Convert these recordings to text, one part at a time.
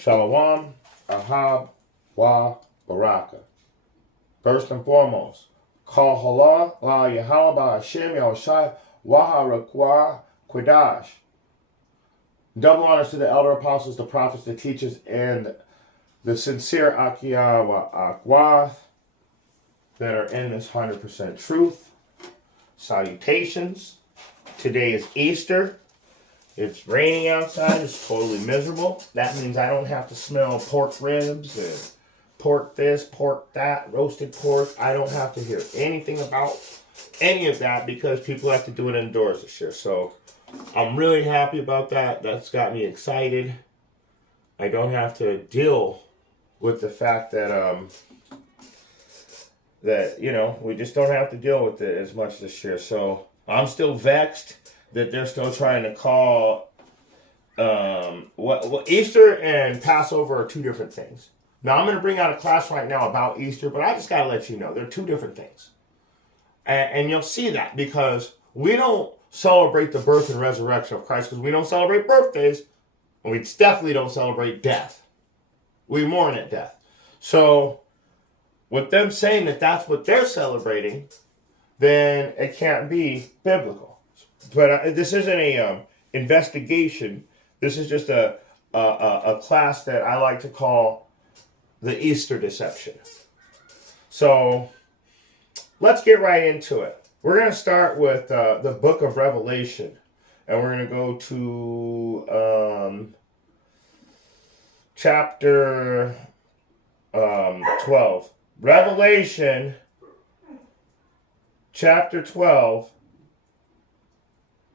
Shalom, Ahab, Wa, Baraka. First and foremost, Kal Hala, La Yahweh Hashem Yahushai, Waha Rakwa, Quadash. Double honors to the elder apostles, the prophets, the teachers, and the sincere Akiyawa Akwa that are in this 100% truth. Salutations. Today is Easter. It's raining outside. It's totally miserable. That means I don't have to smell pork ribs and pork this, pork that, roasted pork. I don't have to hear anything about any of that because people have to do it indoors this year. So I'm really happy about that. That's got me excited. I don't have to deal with the fact that we just don't have to deal with it as much this year. So I'm still vexed that they're still trying to call Easter and Passover are two different things. Now I'm going to bring out a class right now about Easter, but I just got to let you know they're two different things, and you'll see that because we don't celebrate the birth and resurrection of Christ because we don't celebrate birthdays, and we definitely don't celebrate death. We mourn at death. So with them saying that that's what they're celebrating, then it can't be biblical. But this isn't a investigation. This is just a class that I like to call the Easter deception. So let's get right into it. We're going to start with the book of Revelation. And we're going to go to chapter 12. Revelation chapter 12.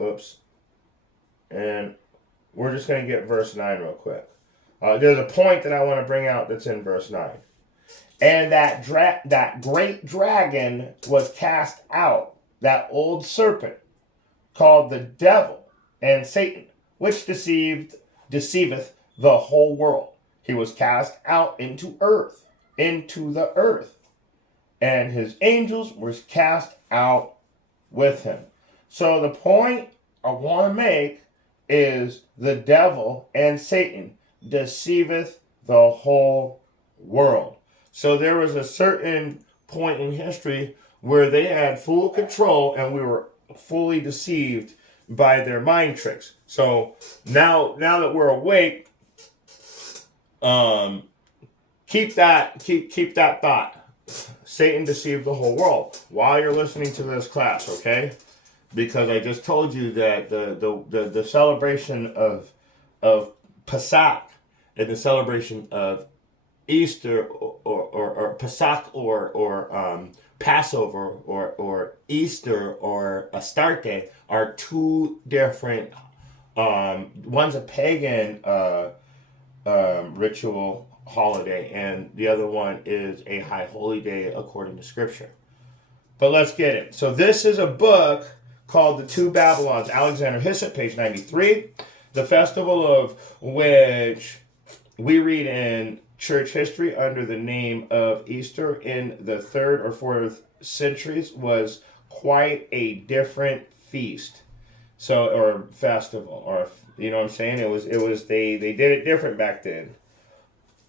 Oops. And we're just going to get verse 9 real quick. There's a point that I want to bring out that's in verse 9. And that great dragon was cast out, that old serpent, called the devil and Satan, which deceiveth the whole world. He was cast out into the earth, and his angels were cast out with him. So the point I want to make is the devil and Satan deceiveth the whole world. So there was a certain point in history where they had full control and we were fully deceived by their mind tricks. So now that we're awake, keep that thought. Satan deceived the whole world while you're listening to this class, okay? Because I just told you that the celebration of Pesach and the celebration of Easter or Pesach or Passover or Easter or Astarte are two different. One's a pagan ritual holiday, and the other one is a high holy day according to Scripture. But let's get it. So this is a book called The Two Babylons, Alexander Hyssop, page 93. The festival of which we read in church history under the name of Easter in the 3rd or 4th centuries was quite a different feast. So, or festival, or, you know what I'm saying? It was they did it different back then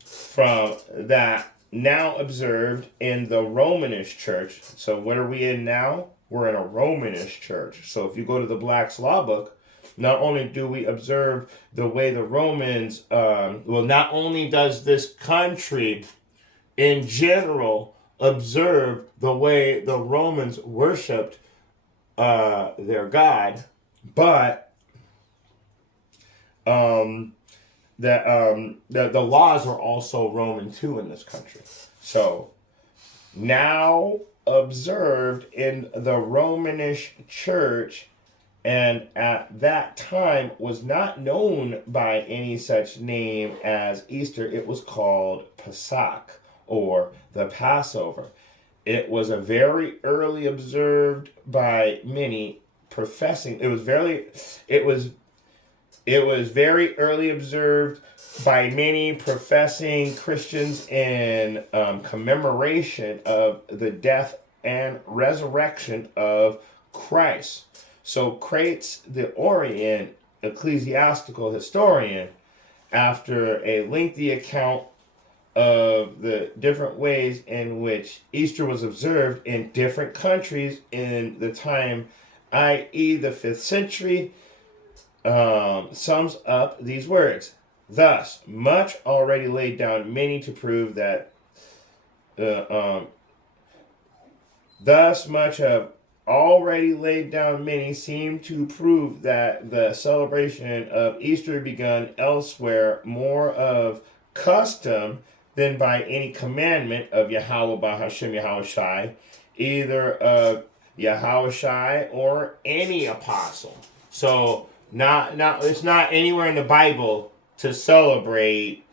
from that now observed in the Romanish church. So what are we in now? We're in a Romanish church. So if you go to the Black's Law Book, not only do we observe the way the Romans, not only does this country in general observe the way the Romans worshipped their God, but the laws are also Roman too in this country. So now observed in the Romanish church, and at that time was not known by any such name as Easter. It was called Pesach, or the Passover. It was a very early observed by many professing. It was very early observed by many professing Christians in commemoration of the death and resurrection of Christ. So Crates, the Orient ecclesiastical historian, after a lengthy account of the different ways in which Easter was observed in different countries in the time, i.e., the 5th century, sums up these words. Thus, much already laid down, many to prove that. Thus, much have already laid down, many seem to prove that the celebration of Easter begun elsewhere, more of custom than by any commandment of Yahweh Bahashem Yahushai, either of Yahushai or any apostle. So, it's not anywhere in the Bible to celebrate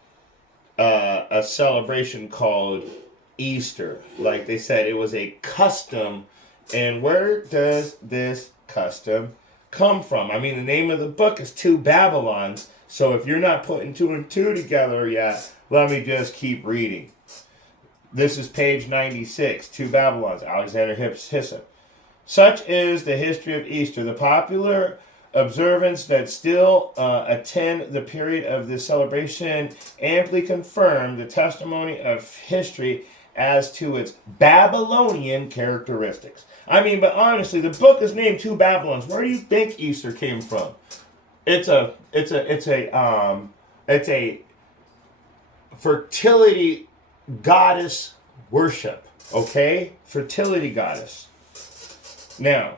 a celebration called Easter. Like they said, it was a custom. And where does this custom come from? I mean, the name of the book is Two Babylons. So if you're not putting two and two together yet, let me just keep reading. This is page 96, Two Babylons, Alexander Hyssop. Such is the history of Easter. The popular observance that still attend the period of this celebration amply confirm the testimony of history as to its Babylonian characteristics. I mean, but honestly, the book is named Two Babylons. Where do you think Easter came from? It's a fertility goddess worship. Okay, fertility goddess. Now,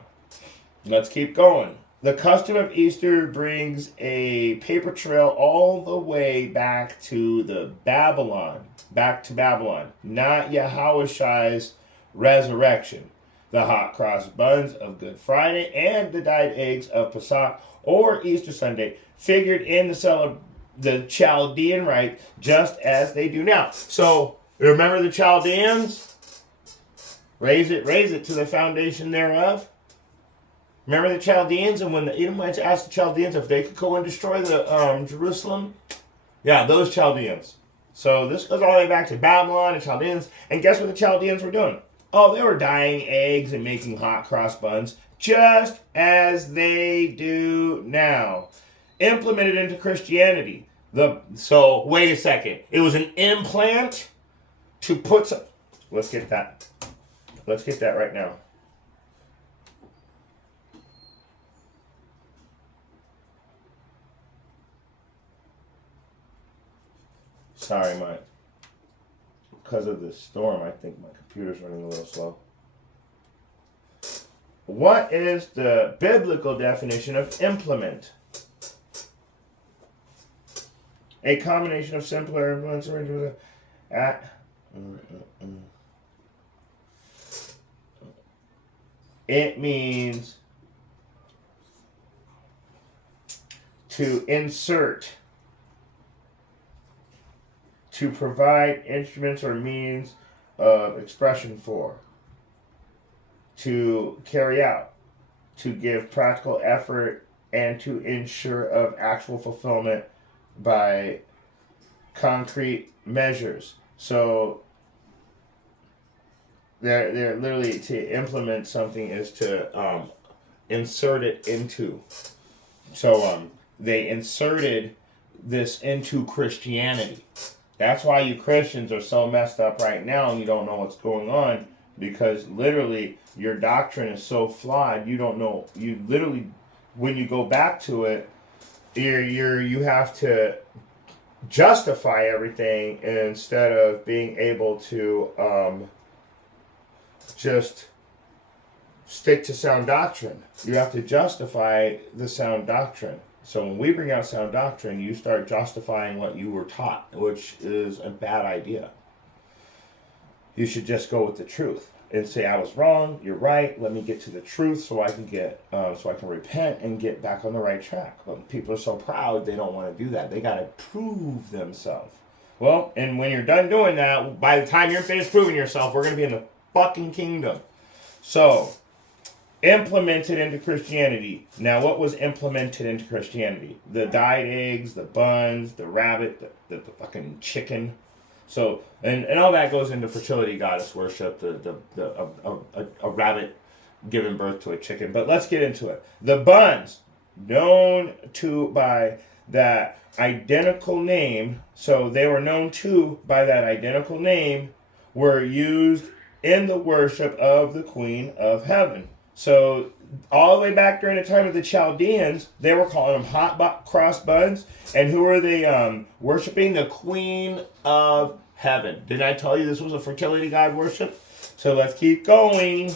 let's keep going. The custom of Easter brings a paper trail all the way back to Babylon, not Yahushai's resurrection. The hot cross buns of Good Friday and the dyed eggs of Pesach or Easter Sunday figured in the Chaldean rite just as they do now. So, remember the Chaldeans? Raise it to the foundation thereof. Remember the Chaldeans, and when the Edomites asked the Chaldeans if they could go and destroy the Jerusalem? Yeah, those Chaldeans. So this goes all the way back to Babylon and Chaldeans. And guess what the Chaldeans were doing? Oh, they were dyeing eggs and making hot cross buns, just as they do now. Implemented into Christianity. So wait a second. It was an implant to put some. Let's get that. Let's get that right now. Sorry, because of this storm, I think my computer's running a little slow. What is the biblical definition of implement? A combination of simpler implements or It means to insert, to provide instruments or means of expression for, to carry out, to give practical effort, and to ensure of actual fulfillment by concrete measures. So they're literally, to implement something is to insert it into. So they inserted this into Christianity. That's why you Christians are so messed up right now and you don't know what's going on, because literally your doctrine is so flawed. You don't know. You literally, when you go back to it, you have to justify everything instead of being able to just stick to sound doctrine. You have to justify the sound doctrine. So when we bring out sound doctrine, you start justifying what you were taught, which is a bad idea. You should just go with the truth and say, I was wrong, you're right, let me get to the truth so I can repent and get back on the right track. But people are so proud, they don't want to do that. They got to prove themselves. Well, and when you're done doing that, by the time you're finished proving yourself, we're going to be in the fucking kingdom. So, implemented into Christianity. Now, what was implemented into Christianity? The dyed eggs, the buns, the rabbit, the fucking chicken. So, and all that goes into fertility goddess worship, a rabbit giving birth to a chicken. But let's get into it. The buns, known to by that identical name, so they were known too by that identical name, were used in the worship of the Queen of Heaven. So all the way back during the time of the Chaldeans, they were calling them cross buns. And who are they worshiping? The Queen of Heaven. Didn't I tell you this was a fertility god worship? So let's keep going.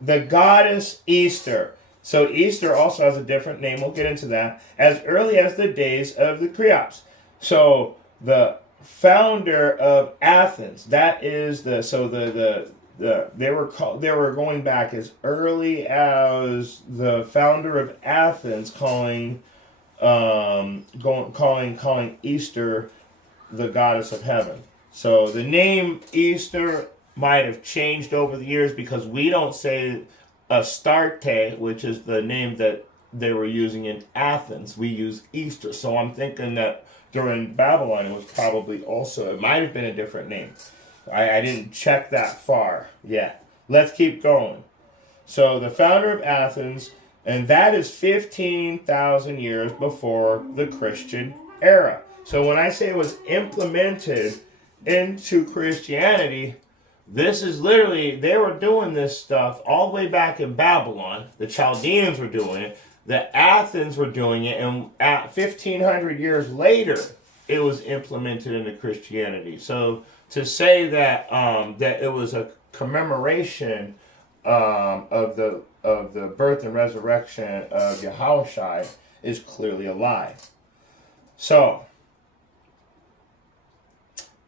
The goddess Easter. So Easter also has a different name. We'll get into that. As early as the days of the Creops. So the founder of Athens. That is the they were going back as early as the founder of Athens calling Easter the goddess of heaven. So the name Easter might have changed over the years because we don't say Astarte, which is the name that they were using in Athens. We use Easter. So I'm thinking that during Babylon it was probably also, it might have been a different name. I didn't check that far yet. Let's keep going. So the founder of Athens, and that is 15,000 years before the Christian era. So when I say it was implemented into Christianity, this is literally, they were doing this stuff all the way back in Babylon. The Chaldeans were doing it. The Athens were doing it. And at 1,500 years later, it was implemented into Christianity. So to say that that it was a commemoration of the birth and resurrection of Yahushua is clearly a lie. So,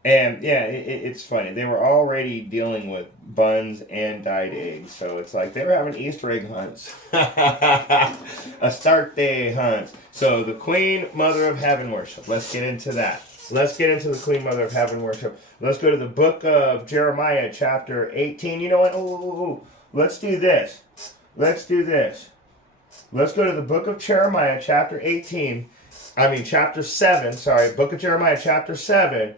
and yeah, it's funny. They were already dealing with buns and dyed eggs. So it's like they were having Easter egg hunts. Astarte hunts. So the Queen Mother of Heaven worship. Let's get into that. Let's get into the Queen Mother of Heaven worship. Let's go to the book of Jeremiah, chapter 18. You know what? Ooh. Let's do this. Let's do this. Let's go to the book of Jeremiah, chapter 7. Sorry, book of Jeremiah, chapter 7.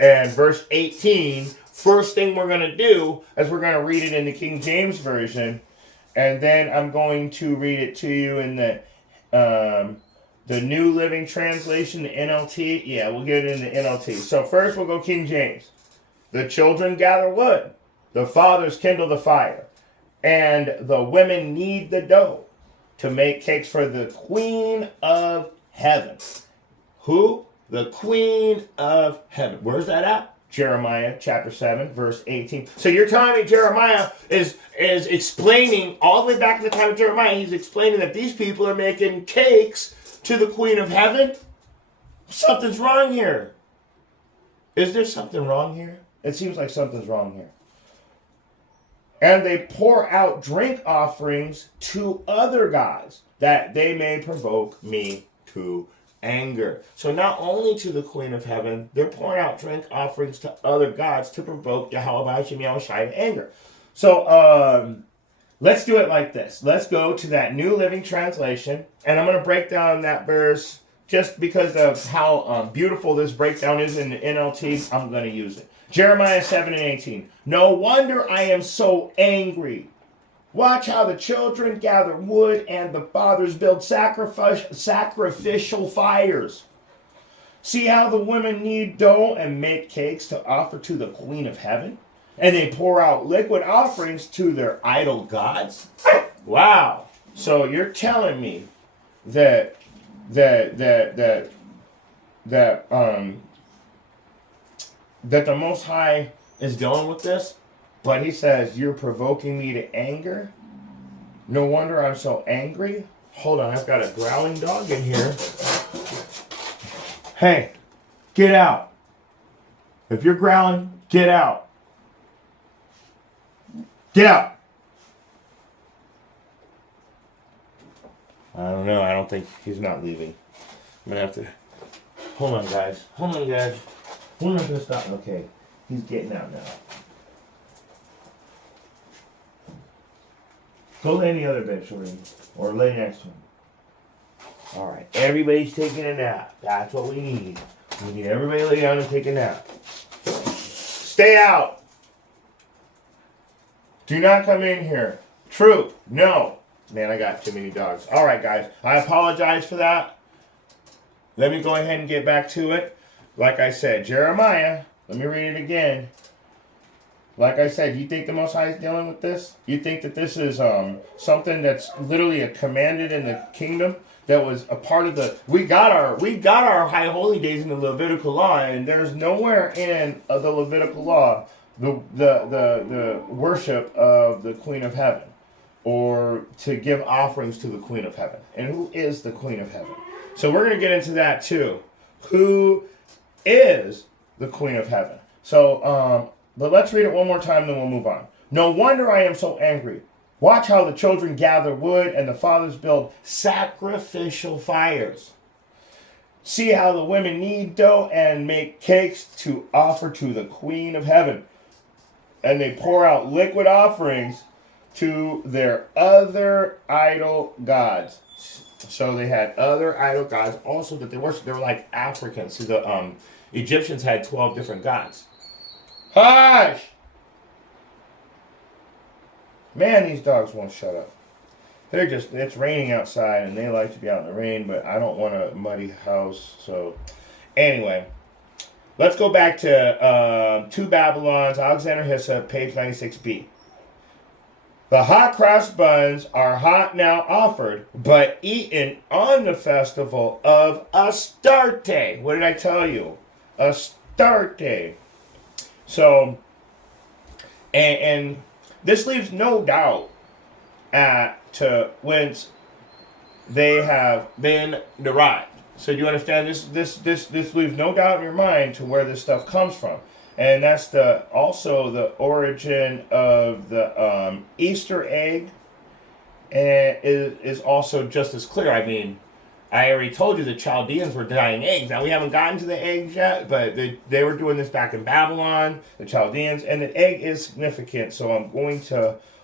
And verse 18, first thing we're going to do is we're going to read it in the King James Version. And then I'm going to read it to you in the New Living Translation, the NLT. Yeah, we'll get it in the NLT. So first we'll go King James. The children gather wood. The fathers kindle the fire. And the women knead the dough to make cakes for the Queen of Heaven. Who? The Queen of Heaven. Where's that at? Jeremiah chapter 7, verse 18. So you're telling me Jeremiah is explaining, all the way back in the time of Jeremiah, he's explaining that these people are making cakes to the Queen of Heaven? Something's wrong here. Is there something wrong here? It seems like something's wrong here. And they pour out drink offerings to other gods, that they may provoke me to anger. So not only to the Queen of Heaven, they're pouring out drink offerings to other gods to provoke Yahweh to anger. So let's do it like this. Let's go to that New Living Translation, and I'm going to break down that verse just because of how beautiful this breakdown is in the NLT. I'm going to use it. Jeremiah 7 and 18. No wonder I am so angry. Watch how the children gather wood and the fathers build sacrificial fires. See how the women knead dough and make cakes to offer to the Queen of Heaven? And they pour out liquid offerings to their idol gods? Wow. So you're telling me that the Most High is dealing with this? But he says, you're provoking me to anger? No wonder I'm so angry. Hold on, I've got a growling dog in here. Hey, get out. If you're growling, get out. Get out. I don't know. I don't think he's not leaving. I'm going to have to... Hold on, guys. We're not going to stop. Okay, he's getting out now. Go lay in the other bed, Shorty. Or lay next to him. Alright, everybody's taking a nap. That's what we need. We need everybody to lay down and take a nap. Stay out! Do not come in here. True. No. Man, I got too many dogs. Alright, guys. I apologize for that. let me go ahead and get back to it. Like I said, Jeremiah, let me read it again. Like I said, you think the Most High is dealing with this? You think that this is something that's literally commanded in the kingdom? That was a part of the. We got our high holy days in the Levitical law, and there's nowhere in the Levitical law the worship of the Queen of Heaven, or to give offerings to the Queen of Heaven. And who is the Queen of Heaven? So we're going to get into that too. Who is the Queen of Heaven? So, but let's read it one more time, then we'll move on. No wonder I am so angry. Watch how the children gather wood and the fathers build sacrificial fires. See how the women knead dough and make cakes to offer to the Queen of Heaven. And they pour out liquid offerings to their other idol gods. So they had other idol gods also that they worshiped. They were like Africans. See, the Egyptians had 12 different gods. Hush! Man, these dogs won't shut up. It's raining outside and they like to be out in the rain, but I don't want a muddy house. So anyway, let's go back to 2 Babylons, Alexander Hyssop, page 96b. The hot cross buns are hot now offered, but eaten on the festival of Astarte. What did I tell you? Astarte. So, and this leaves no doubt to whence they have been derived. So do you understand? This leaves no doubt in your mind to where this stuff comes from. And that's also the origin of the Easter egg, and is also just as clear. I mean, I already told you the Chaldeans were dying eggs. Now, we haven't gotten to the eggs yet, but they were doing this back in Babylon, the Chaldeans, and the egg is significant, so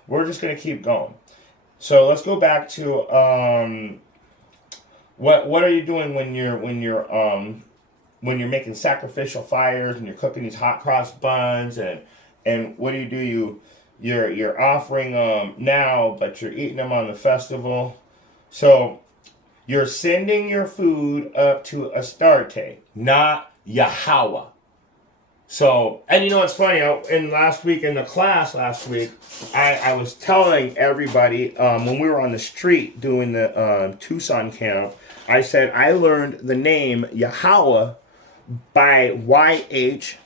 we're just going to keep going. So let's go back to what are you doing when you're making sacrificial fires and you're cooking these hot cross buns, and what do? You're offering them now, but you're eating them on the festival. So you're sending your food up to Astarte, not Yahweh. So, and you know what's funny? In the class last week, I was telling everybody when we were on the street doing the Tucson camp, I said I learned the name Yahweh by YHWH.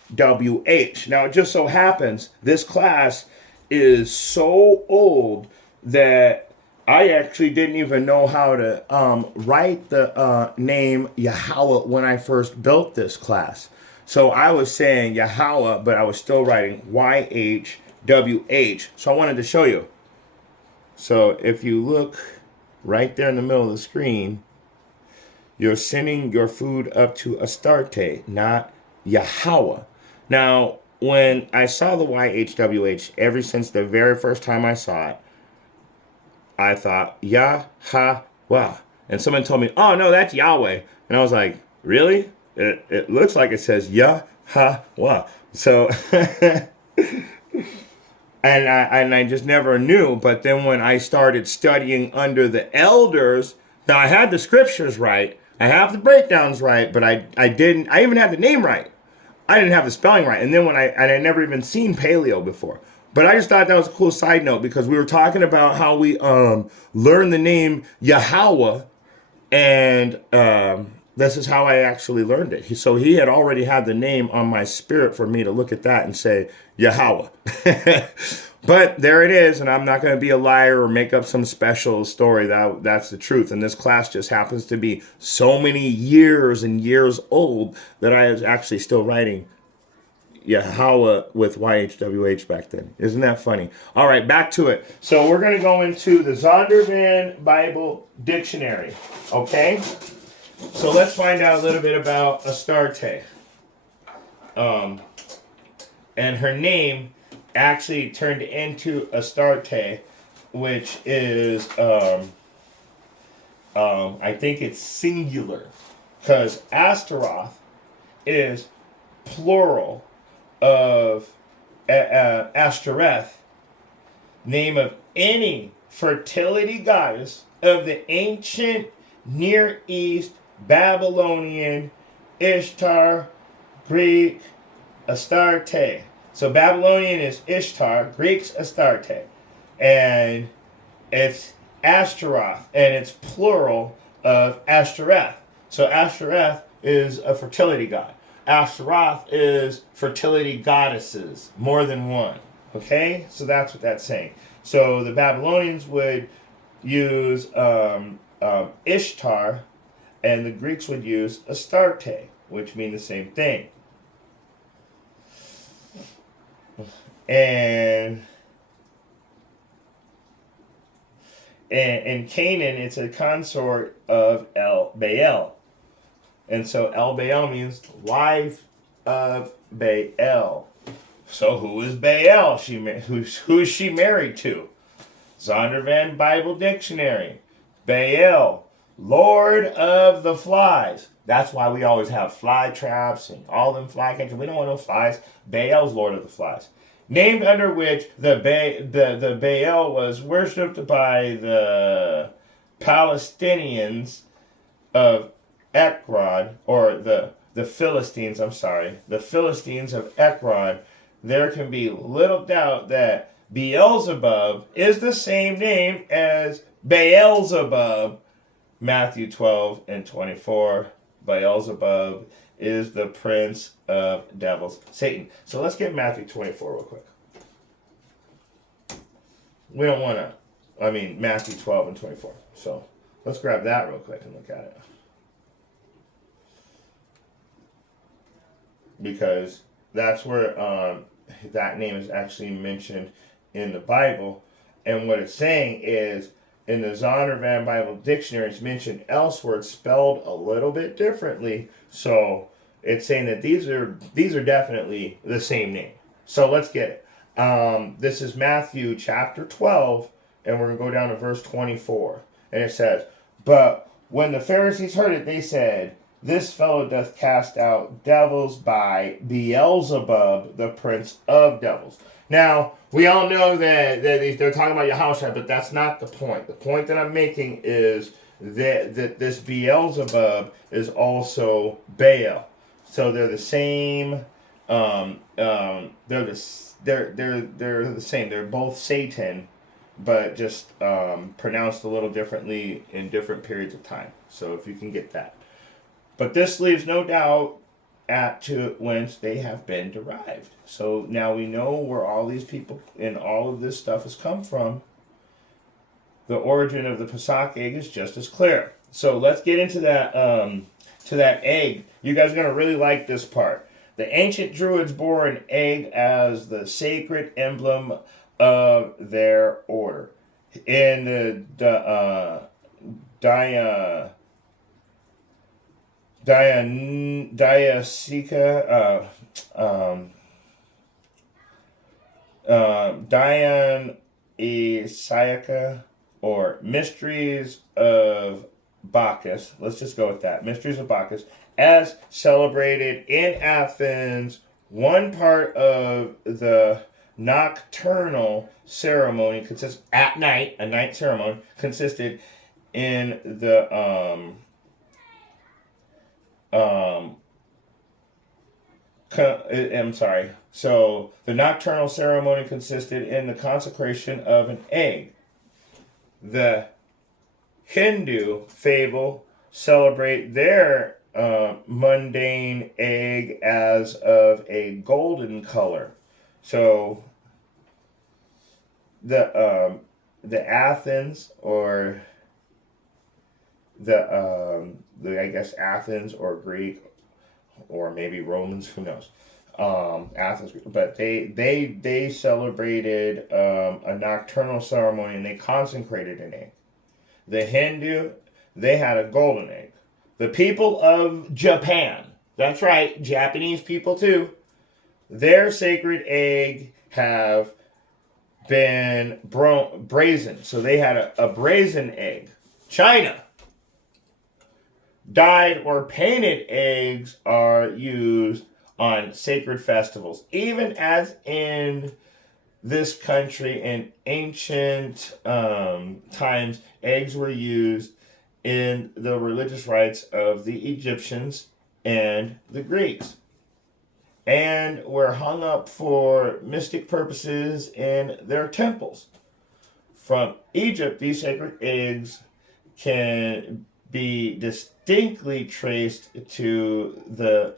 Now, it just so happens this class is so old that I actually didn't even know how to write the name Yahweh when I first built this class. So I was saying Yahweh, but I was still writing YHWH. So I wanted to show you. So if you look right there in the middle of the screen, you're sending your food up to Astarte, not Yahweh. Now, when I saw the YHWH, ever since the very first time I saw it, I thought, Yahweh. And someone told me, oh, no, that's Yahweh. And I was like, really? It looks like it says Yahweh. So, and I just never knew. But then when I started studying under the elders, now I had the scriptures right. I have the breakdowns right, but I even had the name right. I didn't have the spelling right. And then I never even seen paleo before. But I just thought that was a cool side note because we were talking about how we learned the name Yahweh, and this is how I actually learned it. So he had already had the name on my spirit for me to look at that and say Yahweh. But there it is, and I'm not going to be a liar or make up some special story. That's the truth. And this class just happens to be so many years and years old that I was actually still writing Yahweh with YHWH back then. Isn't that funny? All right, back to it. So we're going to go into the Zondervan Bible Dictionary. Okay? So let's find out a little bit about Astarte. And her name actually turned into Astarte, which is, I think it's singular, because Astaroth is plural of Ashtoreth, name of any fertility goddess of the ancient Near East Babylonian, Ishtar, Greek, Astarte. So Babylonian is Ishtar, Greek's Astarte. And it's Ashtaroth, and it's plural of Ashtoreth. So Ashtoreth is a fertility god. Ashtaroth is fertility goddesses, more than one. Okay? So that's what that's saying. So the Babylonians would use Ishtar, and the Greeks would use Astarte, which mean the same thing. And in Canaan, it's a consort of El Baal. And so El Baal means wife of Baal. So who is Baal? Who is she married to? Zondervan Bible Dictionary. Baal, Lord of the Flies. That's why we always have fly traps and all them fly catchers. We don't want no flies. Baal's Lord of the Flies. Named under which the Baal was worshipped by the Palestinians of Ekron, or the Philistines, the Philistines of Ekron. There can be little doubt that Beelzebub is the same name as Beelzebub. Matthew 12 and 24. Beelzebub is the prince of devils, Satan. So let's get Matthew 24 real quick. We don't want to, Matthew 12 and 24. So let's grab that real quick and look at it. Because that's where that name is actually mentioned in the Bible. And what it's saying is, in the Zondervan Bible Dictionary, it's mentioned elsewhere. It's spelled a little bit differently. So it's saying that these are definitely the same name. So let's get it. This is Matthew chapter 12, and we're going to go down to verse 24. And it says, "But when the Pharisees heard it, they said, This fellow doth cast out devils by Beelzebub, the prince of devils." Now, we all know that they're talking about Yahushua, but that's not the point. The point that I'm making is that this Beelzebub is also Baal. So they're the same. They're the same. They're both Satan, but just pronounced a little differently in different periods of time. So if you can get that. But this leaves no doubt to whence they have been derived. So now we know where all these people and all of this stuff has come from. The origin of the Pesach egg is just as clear. So let's get into that egg. You guys are going to really like this part. The ancient Druids bore an egg as the sacred emblem of their order. In the Dionysiaca, or Mysteries of Bacchus. Let's just go with that. Mysteries of Bacchus, as celebrated in Athens. One part of the nocturnal ceremony consists at night. A night ceremony consisted in the I'm sorry. So the nocturnal ceremony consisted in the consecration of an egg. The Hindu fable celebrate their mundane egg as of a golden color. So the Athens, or the I guess Athens or Greek or maybe Romans, who knows? Athens, but they celebrated a nocturnal ceremony, and they consecrated an egg. The Hindu, they had a golden egg. The people of Japan, that's right, Japanese people too, their sacred egg have been brazen. So they had a brazen egg. China, dyed or painted eggs are used on sacred festivals. Even as in this country in ancient times, eggs were used in the religious rites of the Egyptians and the Greeks, and were hung up for mystic purposes in their temples. From Egypt, these sacred eggs can be distinctly traced to the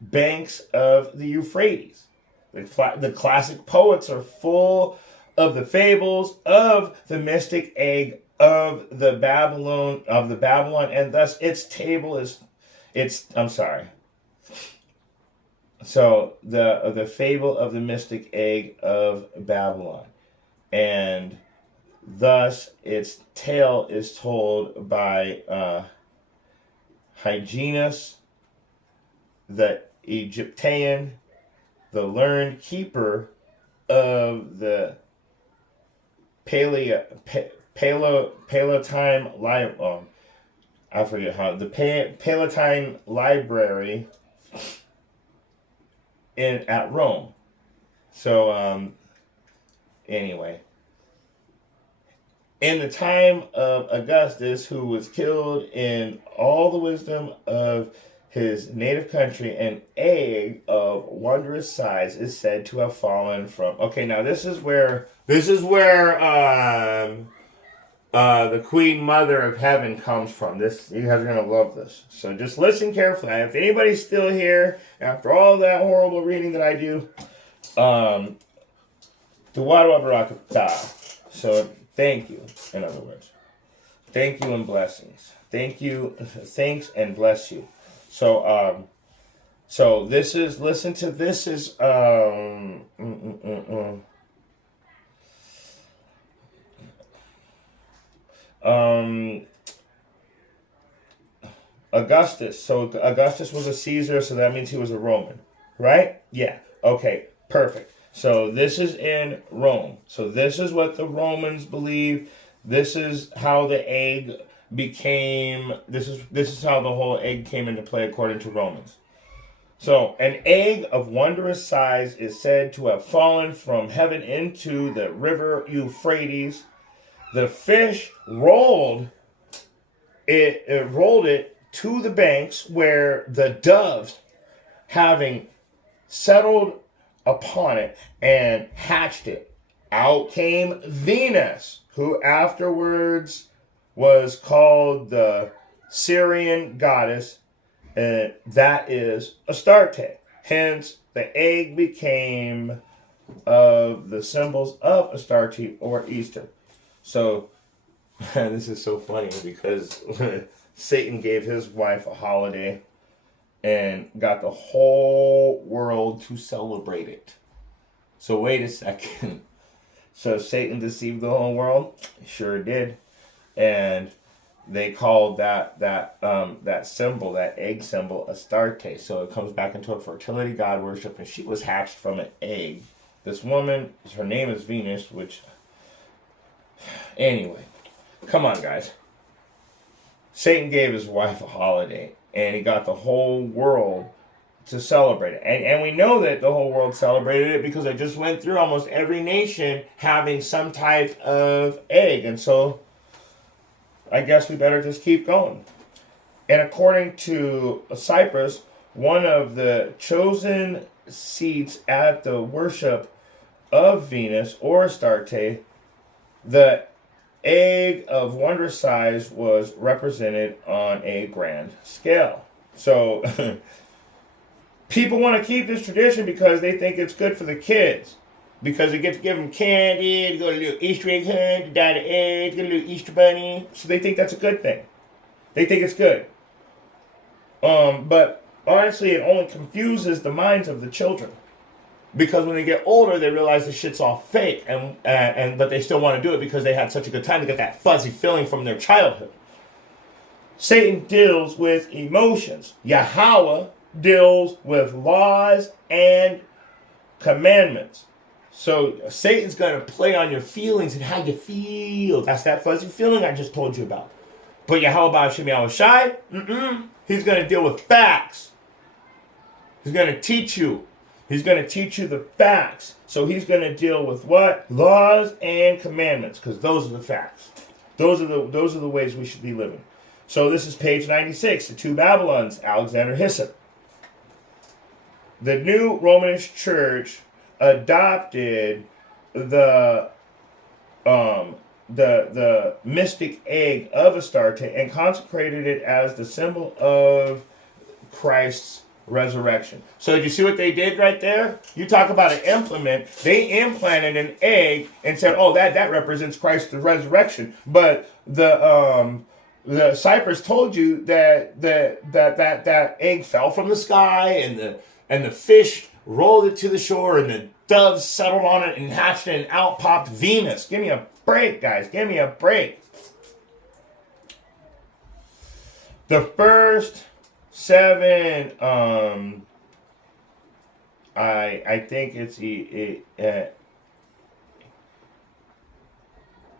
banks of the Euphrates. The classic poets are full of the fables of the mystic egg of the Babylon, and thus its table is its. I'm sorry. So the fable of the mystic egg of Babylon, and thus its tale is told by Hyginus, the Egyptian, the learned keeper of the Palatine I forget how the Palatine Library at Rome. So anyway, in the time of Augustus, who was killed in all the wisdom of his native country, an egg of wondrous size is said to have fallen from. Okay, now this is where the Queen Mother of Heaven comes from. This, you guys are gonna love this. So just listen carefully. If anybody's still here after all that horrible reading that I do, the Wadu Barakatah. So thank you. In other words, thank you and blessings. Thank you, thanks and bless you. So so this is, listen to this is Augustus. So Augustus was a Caesar, so that means he was a Roman, right? Yeah. Okay. Perfect. So this is in Rome. So this is what the Romans believe. This is how the egg became. This is how the whole egg came into play according to Romans. So an egg of wondrous size is said to have fallen from heaven into the river Euphrates. The fish rolled it to the banks, where the doves, having settled upon it and hatched it, out came Venus, who afterwards was called the Syrian goddess, and that is Astarte. Hence, the egg became of the symbols of Astarte or Easter. So, this is so funny because Satan gave his wife a holiday and got the whole world to celebrate it. So wait a second. So Satan deceived the whole world? Sure did. And they called that symbol, that egg symbol, Astarte. So it comes back into a fertility god worship, and she was hatched from an egg. This woman, her name is Venus, which... Anyway, come on, guys. Satan gave his wife a holiday, and he got the whole world to celebrate it. And we know that the whole world celebrated it because I just went through almost every nation having some type of egg. And so I guess we better just keep going. And according to Cyprus, one of the chosen seats at the worship of Venus or Astarte, the egg of wondrous size was represented on a grand scale. So people want to keep this tradition because they think it's good for the kids. Because they get to give them candy, to go to a little Easter egg hunt, to dye the eggs, get a little Easter bunny. So they think that's a good thing. They think it's good. But honestly, it only confuses the minds of the children. Because when they get older, they realize the shit's all fake, but they still want to do it because they had such a good time to get that fuzzy feeling from their childhood. Satan deals with emotions. Yahweh deals with laws and commandments. So Satan's going to play on your feelings and how you feel. That's that fuzzy feeling I just told you about. But Yahweh Ba'ashem Yahweh Shai, he's going to deal with facts. He's going to teach you. He's going to teach you the facts. So he's going to deal with what? Laws and commandments, because those are the facts. Those are the ways we should be living. So this is page 96, the two Babylons, Alexander Hyssop. The new Romanist Church adopted the mystic egg of Astarte and consecrated it as the symbol of Christ's resurrection. So did you see what they did right there? You talk about an implement. They implanted an egg and said, "Oh, that represents Christ's resurrection." But the Cyprus told you that egg fell from the sky and the fish rolled it to the shore and the doves settled on it and hatched it and out popped Venus. Give me a break, guys. Give me a break. The first 7, I think it's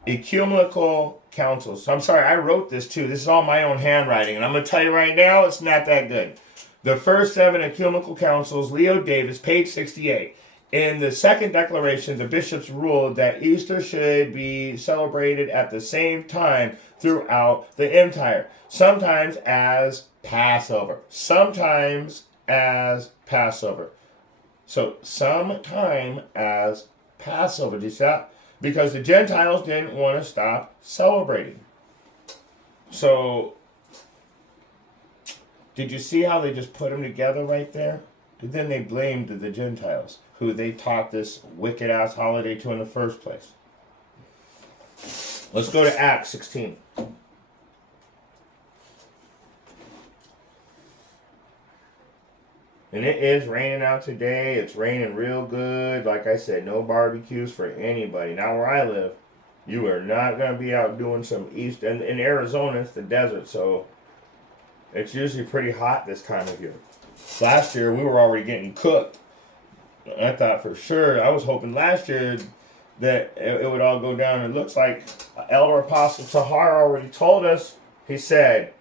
ecumenical councils. I'm sorry, I wrote this too. This is all my own handwriting, and I'm going to tell you right now, it's not that good. The first 7 ecumenical councils, Leo Davis, page 68. In the second declaration, the bishops ruled that Easter should be celebrated at the same time throughout the empire, sometimes as Passover. Sometimes as Passover. So, sometime as Passover. Do you see that? Because the Gentiles didn't want to stop celebrating. So, did you see how they just put them together right there? And then they blamed the Gentiles, who they taught this wicked-ass holiday to in the first place. Let's go to Acts 16. And it is raining out today. It's raining real good. Like I said, no barbecues for anybody. Now where I live, you are not going to be out doing some east. And in Arizona, it's the desert, so it's usually pretty hot this time of year. Last year, we were already getting cooked. I thought for sure, I was hoping last year that it would all go down. It looks like Elder Apostle Tahar already told us. He said,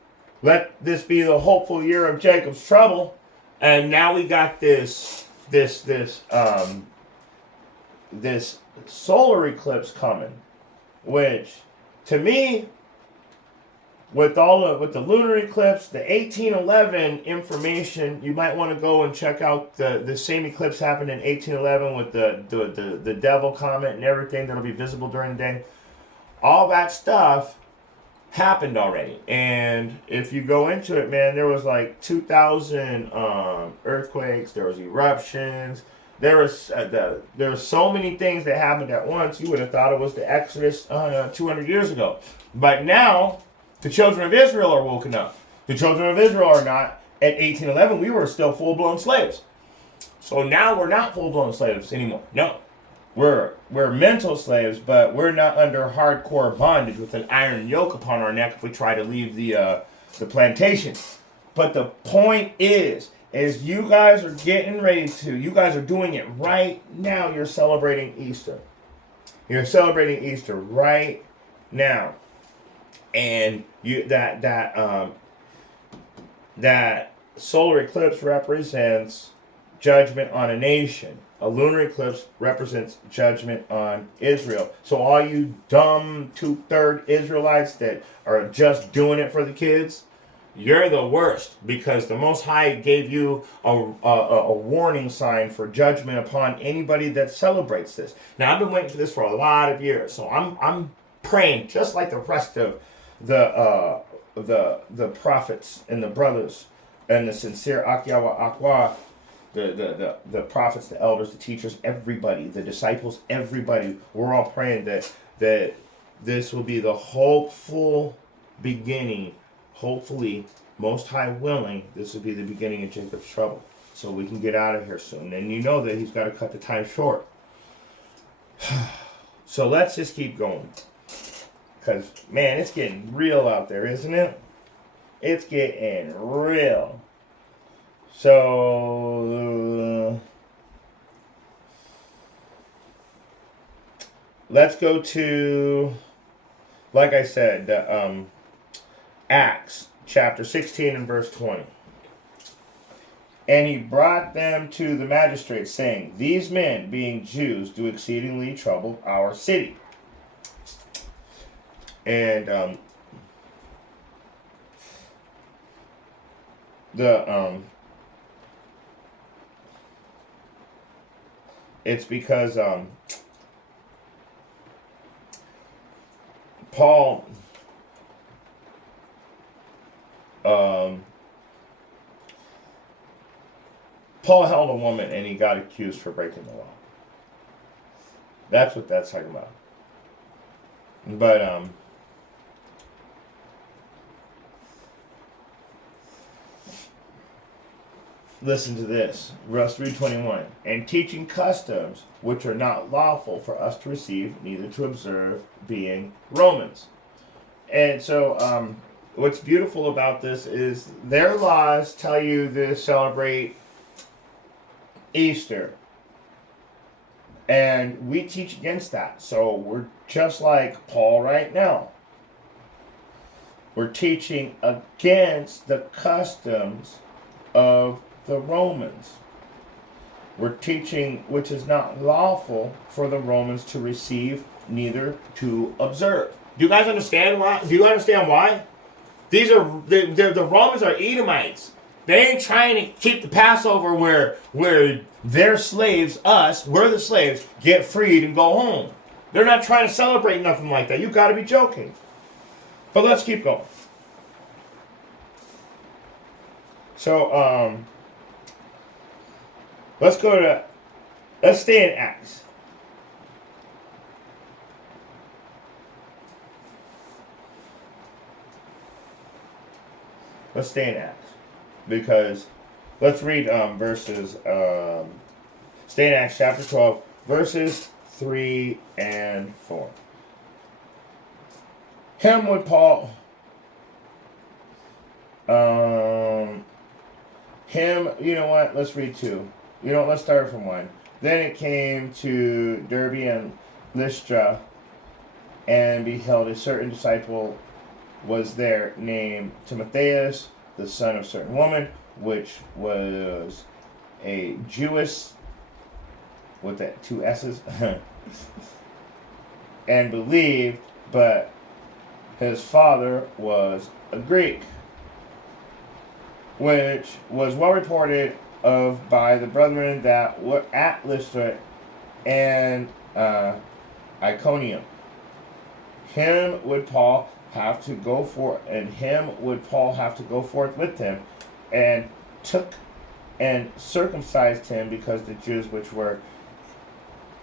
"Let this be the hopeful year of Jacob's trouble." And now we got this solar eclipse coming, which to me, with the lunar eclipse, the 1811 information, you might want to go and check out the same eclipse happened in 1811 with the devil comet and everything that'll be visible during the day. All that stuff happened already, and if you go into it, man, there was like 2,000 earthquakes, there was eruptions, there was so many things that happened at once. You would have thought it was the Exodus 200 years ago, but now the children of Israel are woken up. The children of Israel are not. At 1811, we were still full-blown slaves. So now we're not full-blown slaves anymore. No. We're mental slaves, but we're not under hardcore bondage with an iron yoke upon our neck if we try to leave the plantation. But the point is you guys are getting ready to, you guys are doing it right now. You're celebrating Easter. You're celebrating Easter right now. And that solar eclipse represents judgment on a nation. A lunar eclipse represents judgment on Israel. So all you dumb 2/3 Israelites that are just doing it for the kids, you're the worst, because the Most High gave you a warning sign for judgment upon anybody that celebrates this. Now I've been waiting for this for a lot of years, so I'm praying just like the rest of the prophets and the brothers and the sincere Akyawa Akwa. The prophets, the elders, the teachers, everybody, the disciples, everybody, we're all praying that this will be the hopeful beginning. Hopefully, Most High willing, this will be the beginning of Jacob's trouble. So we can get out of here soon. And you know that he's got to cut the time short. So let's just keep going. Because, man, it's getting real out there, isn't it? It's getting real. So, let's go to, like I said, Acts chapter 16 and verse 20. And he brought them to the magistrates, saying, "These men, being Jews, do exceedingly trouble our city." And it's because Paul Paul held a woman and he got accused for breaking the law. That's what that's talking about. But listen to this. Verse 3:21. And teaching customs which are not lawful for us to receive, neither to observe, being Romans. And so what's beautiful about this is their laws tell you to celebrate Easter. And we teach against that. So we're just like Paul right now. We're teaching against the customs of the Romans. We're teaching which is not lawful for the Romans to receive, neither to observe. Do you guys understand why? Do you understand why? These are the Romans are Edomites. They ain't trying to keep the Passover where their slaves, us, we're the slaves, get freed and go home. They're not trying to celebrate nothing like that. You got to be joking. But let's keep going. So let's stay in Acts. Let's stay in Acts. Because let's read verses, stay in Acts chapter 12, verses 3 and 4. Him would Paul, you know what, let's read 2. You know what, let's start from 1. Then it came to Derbe and Lystra, and beheld a certain disciple was there named Timotheus, the son of a certain woman, which was a Jewess, with that 2 S's, and believed, but his father was a Greek, which was well reported of by the brethren that were at Lystra and Iconium. Him would Paul have to go forth, and him would Paul have to go forth with him, and took and circumcised him, because the Jews which were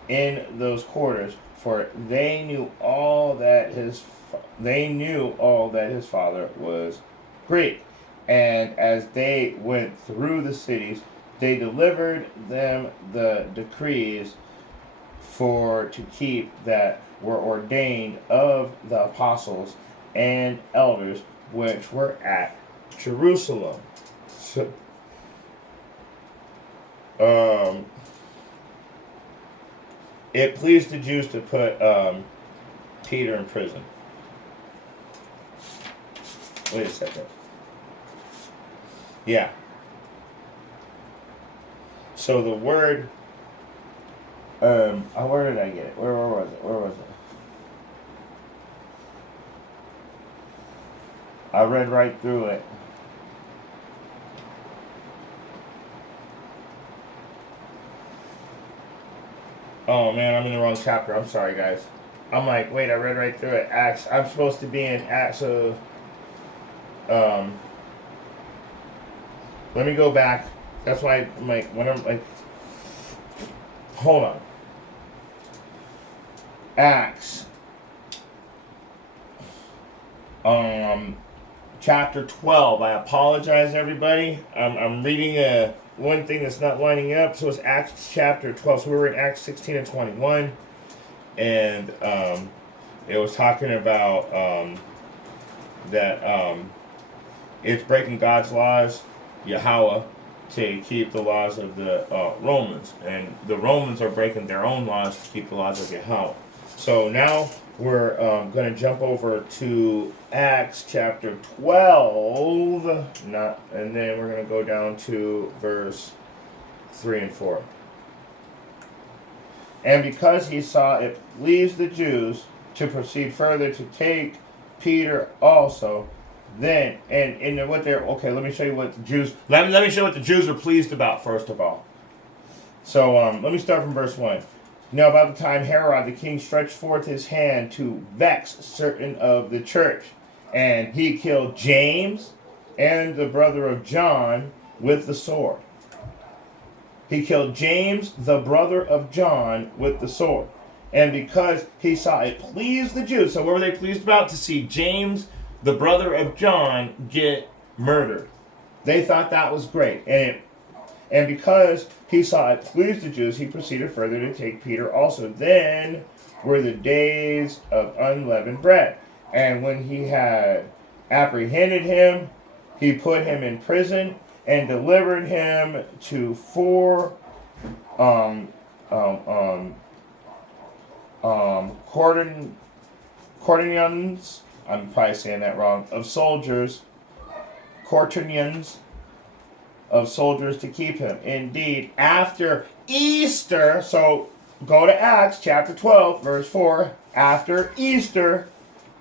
in those quarters, for they knew all that his father was Greek. And as they went through the cities, they delivered them the decrees for to keep that were ordained of the apostles and elders which were at Jerusalem. So, it pleased the Jews to put Peter in prison. Wait a second. Yeah. So the word, where did I get it? Where was it? I read right through it. Oh man, I'm in the wrong chapter. I'm sorry, guys. I'm like, wait, I read right through it. Acts. I'm supposed to be in Acts. So, let me go back. That's why I'm like, when I'm like, hold on. Acts. Chapter 12. I apologize, everybody. I'm reading one thing that's not lining up. So it's Acts chapter 12. So we were in Acts 16 and 21. And it was talking about that it's breaking God's laws, Yahweh, to keep the laws of the Romans. And the Romans are breaking their own laws to keep the laws of Yahweh. So now we're going to jump over to Acts chapter 12, and then we're going to go down to verse 3 and 4. And because he saw it pleased the Jews to proceed further to take Peter also, Then and what they're okay. Let me show you what the Jews. Let me show you what the Jews are pleased about first of all. So let me start from verse 1. Now about the time Herod the king stretched forth his hand to vex certain of the church, and he killed James and the brother of John with the sword. He killed James, the brother of John, with the sword. And because he saw it pleased the Jews. So what were they pleased about? To see James, the brother of John, get murdered. They thought that was great. And because he saw it pleased the Jews, he proceeded further to take Peter also. Then were the days of unleavened bread. And when he had apprehended him, he put him in prison and delivered him to 4 quaternions, I'm probably saying that wrong, of soldiers, quaternions of soldiers to keep him. Indeed, after Easter, so go to Acts chapter 12, verse 4, after Easter,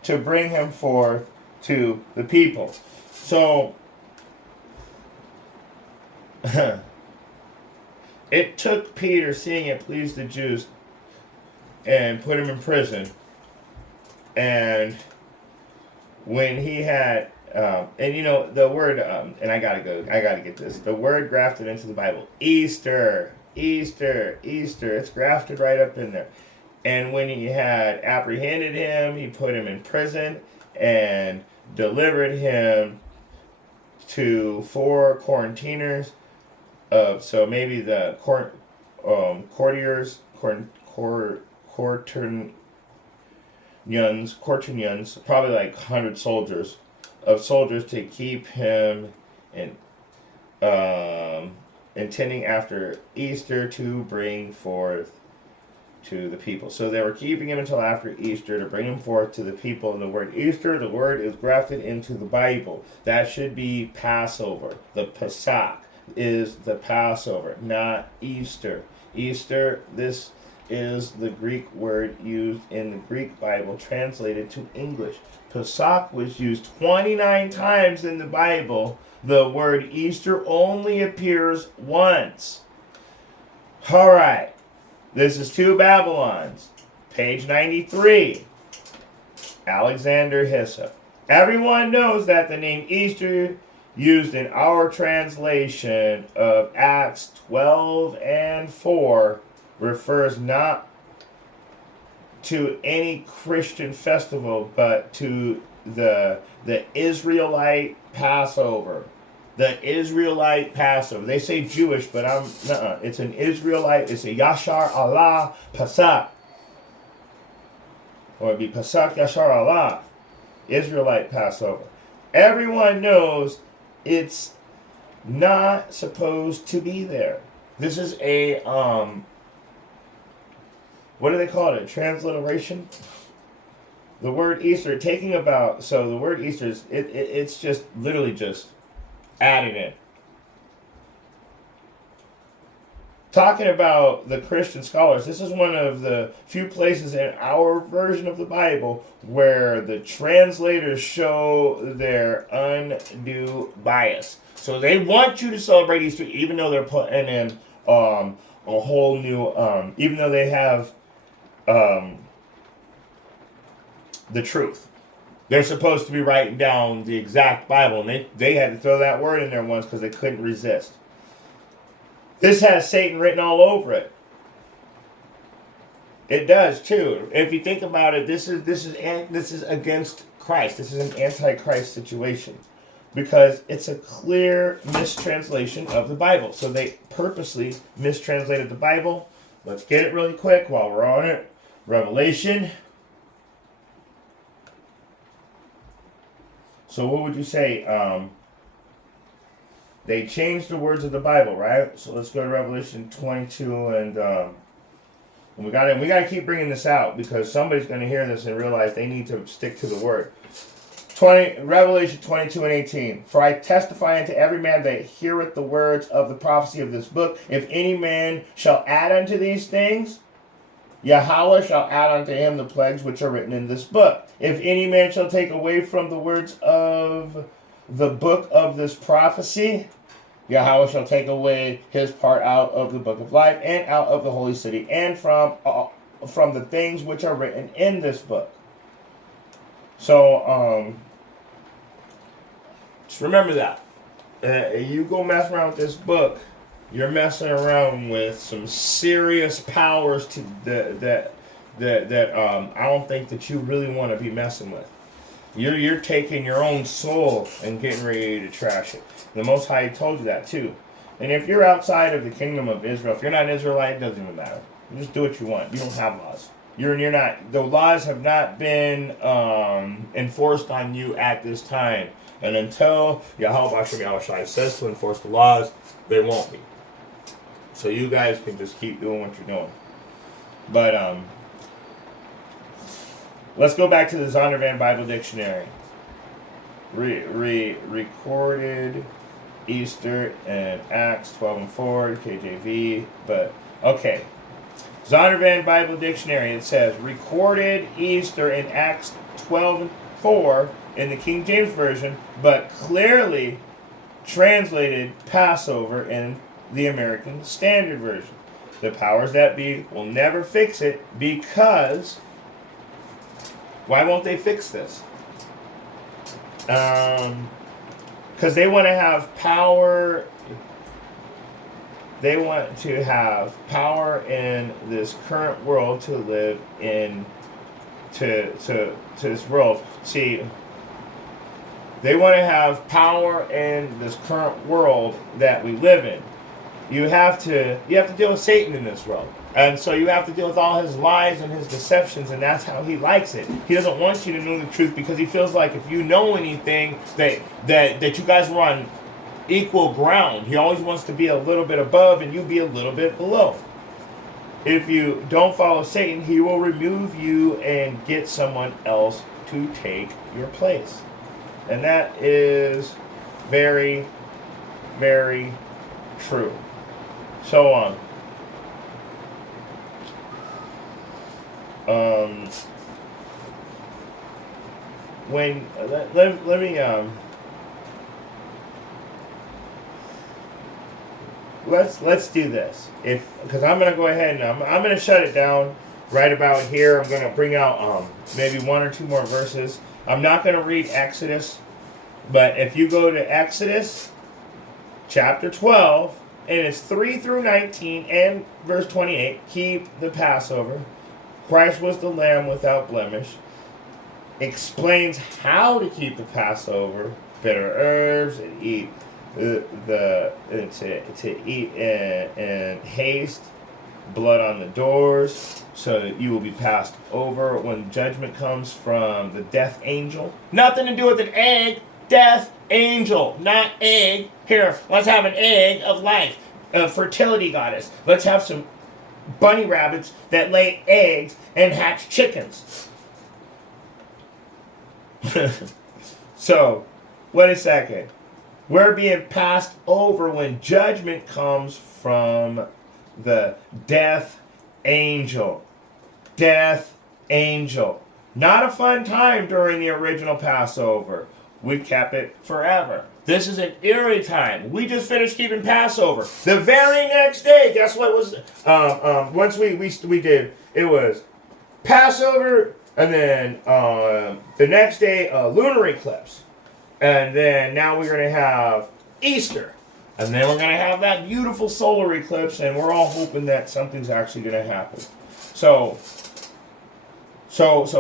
to bring him forth to the people. So, it took Peter seeing it please the Jews and put him in prison. And when he had, and you know, the word, and I gotta get this, the word grafted into the Bible, Easter, it's grafted right up in there. And when he had apprehended him, he put him in prison and delivered him to 4 quarantiners. So maybe the courtiers, quaternions, probably like 100 soldiers to keep him in, intending after Easter to bring forth to the people. So they were keeping him until after Easter to bring him forth to the people. And the word Easter, the word is grafted into the Bible. That should be Passover. The Pesach is the Passover, not Easter. Easter, this is the Greek word used in the Greek Bible translated to English. Pesach was used 29 times in the Bible. The word Easter only appears once. All right. This is 2 Babylons, page 93. Alexander Hyssop. Everyone knows that the name Easter used in our translation of Acts 12 and 4 refers not to any Christian festival, but to the Israelite Passover. The Israelite Passover. They say Jewish, but it's an Israelite. It's a Yashar Allah Pesach. Or it'd be Pesach Yashar Allah. Israelite Passover. Everyone knows it's not supposed to be there. This is a, what do they call it? A transliteration? The word Easter, the word Easter is, it's just literally just added in. Talking about the Christian scholars, this is one of the few places in our version of the Bible where the translators show their undue bias. So they want you to celebrate Easter, even though they're putting in a whole new, even though they have the truth. They're supposed to be writing down the exact Bible, and they had to throw that word in there once because they couldn't resist. This has Satan written all over it. It does too. If you think about it, this is against Christ. This is an anti-Christ situation because it's a clear mistranslation of the Bible. So they purposely mistranslated the Bible. Let's get it really quick while we're on it. Revelation. So what would you say? They changed the words of the Bible, right? So let's go to Revelation 22, and we got to keep bringing this out because somebody's going to hear this and realize they need to stick to the word. Revelation 22 and 18. For I testify unto every man that heareth the words of the prophecy of this book, if any man shall add unto these things, Yahweh shall add unto him the plagues which are written in this book. If any man shall take away from the words of the book of this prophecy, Yahweh shall take away his part out of the book of life and out of the holy city and from the things which are written in this book. So just remember that. You go mess around with this book, you're messing around with some serious powers that I don't think that you really want to be messing with. You're taking your own soul and getting ready to trash it. The Most High told you that too. And if you're outside of the kingdom of Israel, if you're not an Israelite, it doesn't even matter. You just do what you want. You don't have laws. You're not. The laws have not been enforced on you at this time. And until Yahweh Shai says to enforce the laws, they won't be. So you guys can just keep doing what you're doing. But let's go back to the Zondervan Bible Dictionary. Recorded Easter and Acts 12 and 4, KJV. But, okay. Zondervan Bible Dictionary, it says, recorded Easter in Acts 12 and 4 in the King James Version, but clearly translated Passover in the American Standard Version. The powers that be will never fix it because... Why won't they fix this? Because they want to have power. They want to have power in this current world to live in, to this world. See, they want to have power in this current world that we live in. You have to deal with Satan in this world. And so you have to deal with all his lies and his deceptions, and that's how he likes it. He doesn't want you to know the truth because he feels like if you know anything, that you guys were on equal ground. He always wants to be a little bit above and you be a little bit below. If you don't follow Satan, he will remove you and get someone else to take your place. And that is very, very true. So on. Let me let's do this. Because I'm gonna go ahead and I'm gonna shut it down right about here. I'm gonna bring out maybe one or two more verses. I'm not gonna read Exodus, but if you go to Exodus chapter 12 and it's 3 through 19 and verse 28, keep the Passover. Christ was the lamb without blemish. Explains how to keep the Passover, bitter herbs, and eat to eat in haste, blood on the doors, so that you will be passed over when judgment comes from the death angel. Nothing to do with an egg, death angel, not egg. Here, let's have an egg of life, a fertility goddess. Let's have some bunny rabbits that lay eggs and hatch chickens. So, wait a second. We're being passed over when judgment comes from the death angel. Death angel. Not a fun time during the original Passover. We kept it forever. This is an eerie time. We just finished keeping Passover. The very next day, guess what was... once we did, it was Passover, and then the next day, lunar eclipse. And then now we're going to have Easter. And then we're going to have that beautiful solar eclipse, and we're all hoping that something's actually going to happen. So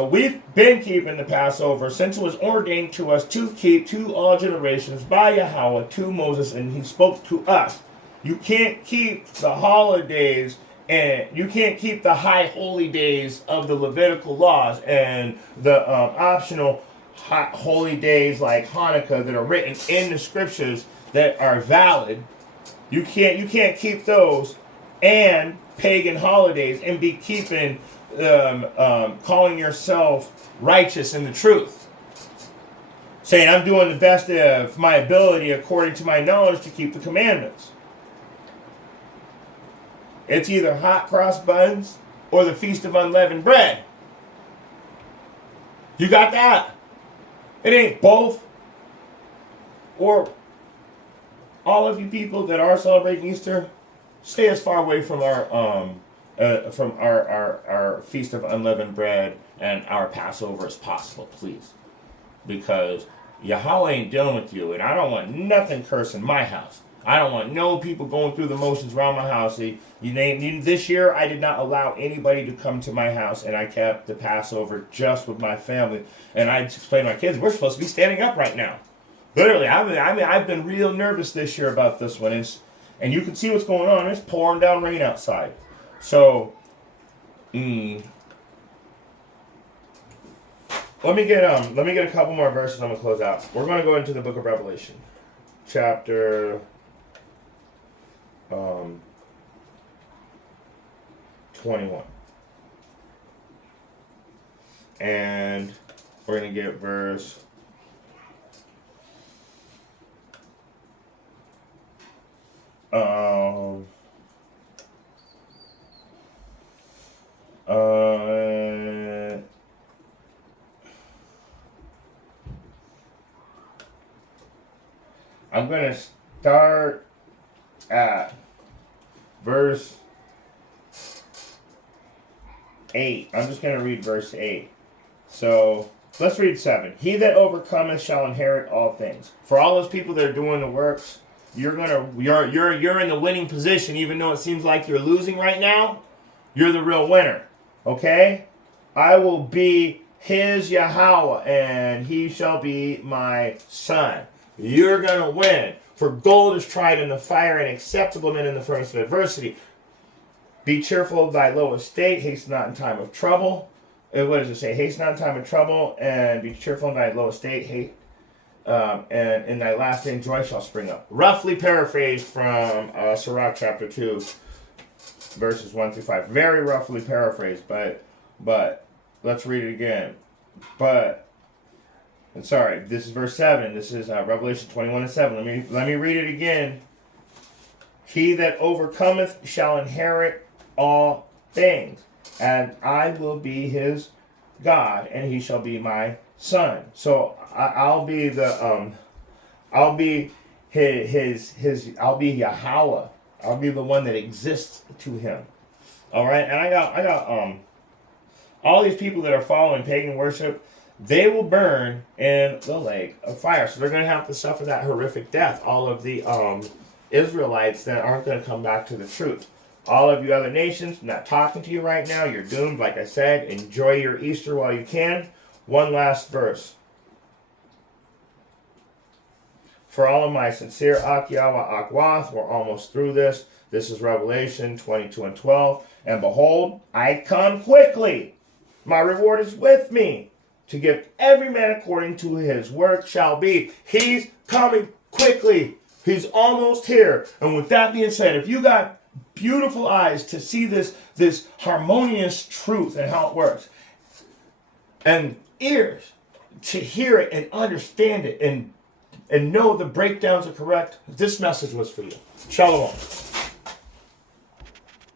we've been keeping the Passover since it was ordained to us to keep to all generations by Yahweh to Moses, and he spoke to us. You can't keep the holidays, and you can't keep the high holy days of the Levitical laws and the optional holy days like Hanukkah that are written in the scriptures that are valid. You can't keep those and pagan holidays and be keeping calling yourself righteous in the truth, saying I'm doing the best of my ability according to my knowledge to keep the commandments. It's either hot cross buns or the Feast of Unleavened Bread. You got that? It ain't both. Or all of you people that are celebrating Easter, stay as far away from our feast of unleavened bread and our Passover as possible, please, because Yahweh ain't dealing with you, and I don't want nothing cursing my house. I don't want no people going through the motions around my house. This year, I did not allow anybody to come to my house, and I kept the Passover just with my family. And I explained to my kids, we're supposed to be standing up right now. Literally, I've been real nervous this year about this one. And you can see what's going on. It's pouring down rain outside. So, let me get a couple more verses. I'm gonna close out. We're gonna go into the book of Revelation, chapter 21, and we're gonna get verse. I'm going to start at verse 8. I'm just going to read verse 8. So, let's read 7. He that overcometh shall inherit all things. For all those people that are doing the works, you're in the winning position, even though it seems like you're losing right now. You're the real winner. Okay? I will be his Yahweh, and he shall be my son. You're going to win. For gold is tried in the fire, and acceptable men in the furnace of adversity. Be cheerful of thy low estate, haste not in time of trouble. What does it say? Haste not in time of trouble, and be cheerful in thy low estate, and in thy last day joy shall spring up. Roughly paraphrased from Sirach chapter 2, verses 1 through 5. Very roughly paraphrased, but let's read it again. Sorry, this is verse 7. This is Revelation 21:7. Let me read it again. He that overcometh shall inherit all things, and I will be his God, and he shall be my son. So I'll be I'll be Yahweh. I'll be the one that exists to him. All right, and I got all these people that are following pagan worship. They will burn in the lake of fire. So they're going to have to suffer that horrific death. All of the Israelites that aren't going to come back to the truth. All of you other nations, I'm not talking to you right now. You're doomed. Like I said, enjoy your Easter while you can. One last verse. For all of my sincere Akyawa Akwath, we're almost through this. This is Revelation 22:12. And behold, I come quickly. My reward is with me, to give every man according to his work shall be. He's coming quickly. He's almost here. And with that being said, if you got beautiful eyes to see this harmonious truth and how it works, and ears to hear it and understand it and know the breakdowns are correct, this message was for you. Shalom.